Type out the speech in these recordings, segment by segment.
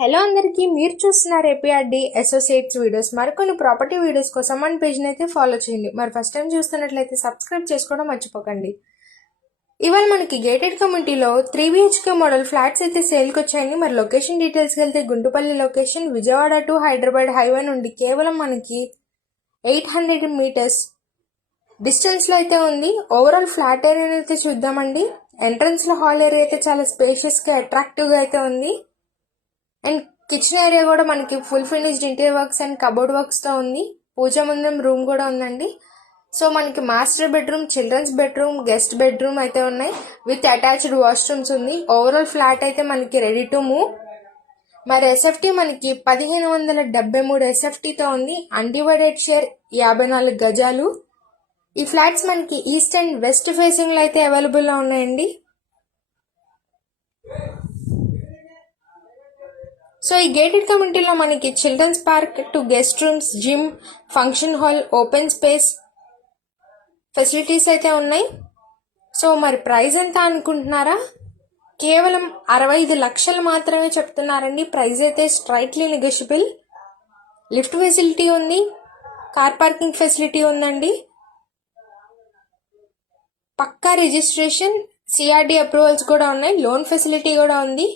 Hello అందరికీ, మీరు చూస్తున్నారు ఏపీఆర్డి అసోసియేట్స్ వీడియోస్. మరికొన్ని ప్రాపర్టీ వీడియోస్ కోసం మన పేజ్ని అయితే ఫాలో చేయండి. మరి ఫస్ట్ టైం చూస్తున్నట్లయితే సబ్స్క్రైబ్ చేసుకోవడం మర్చిపోకండి. ఇవాళ మనకి గేటెడ్ కమ్యూనిటీలో 3BHK మోడల్ ఫ్లాట్స్ అయితే సేల్కి వచ్చాయండి. మరి లొకేషన్ డీటెయిల్స్కి వెళ్తే Guntupalli location, Vijayawada to Hyderabad highway నుండి కేవలం మనకి 800 మీటర్స్ డిస్టెన్స్లో అయితే ఉంది. ఓవరాల్ ఫ్లాట్ ఏరియా అయితే చూద్దామండి. ఎంట్రన్స్లో హాల్ ఏరియా అయితే చాలా స్పేషియస్గా అట్రాక్టివ్గా అయితే ఉంది. అండ్ కిచెన్ ఏరియా కూడా మనకి full finished interior works and cupboard వర్క్స్తో ఉంది. పూజా మందిరం రూమ్ కూడా ఉందండి. సో మనకి master bedroom, children's bedroom, guest bedroom అయితే ఉన్నాయి. విత్ అటాచ్డ్ వాష్రూమ్స్ ఉంది. ఓవరాల్ ఫ్లాట్ అయితే మనకి రెడీ టు మూవ్. మరి ఎస్ఎఫ్టీ మనకి 1573 ఎస్ఎఫ్టీతో ఉంది. అన్డివైడెడ్ షేర్ 54 గజాలు. ఈ ఫ్లాట్స్ మనకి ఈస్ట్ అండ్ వెస్ట్ ఫేసింగ్లో అయితే అవైలబుల్లో ఉన్నాయండి. సో ఈ గేటెడ్ కమ్యూనిటీలో మనకి children's park two guest rooms, gym, function hall, open space facilities అయితే ఉన్నాయి. సో మరి ప్రైస్ ఎంత అనుకుంటున్నారా? కేవలం 65 లక్షలు మాత్రమే చెప్తున్నారండి. ప్రైస్ అయితే స్ట్రైట్లీ నెగోషియబుల్. లిఫ్ట్ ఫెసిలిటీ ఉంది, కార్ పార్కింగ్ ఫెసిలిటీ ఉందండి. పక్కా రిజిస్ట్రేషన్, సిఆర్డి అప్రూవల్స్ కూడా ఉన్నాయి. లోన్ ఫెసిలిటీ కూడా ఉంది.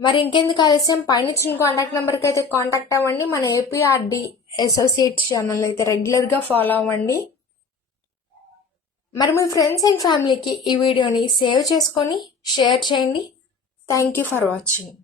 మరి ఇంకెందుకు ఆలస్యం, పైన ఇచ్చిన కాంటాక్ట్ నెంబర్కి అయితే కాంటాక్ట్ అవ్వండి. మన ఏపీఆర్డి అసోసియేట్స్ ఛానల్ అయితే రెగ్యులర్గా ఫాలో అవ్వండి. మరి మీ ఫ్రెండ్స్ అండ్ ఫ్యామిలీకి ఈ వీడియోని సేవ్ చేసుకొని షేర్ చేయండి. Thank you for watching.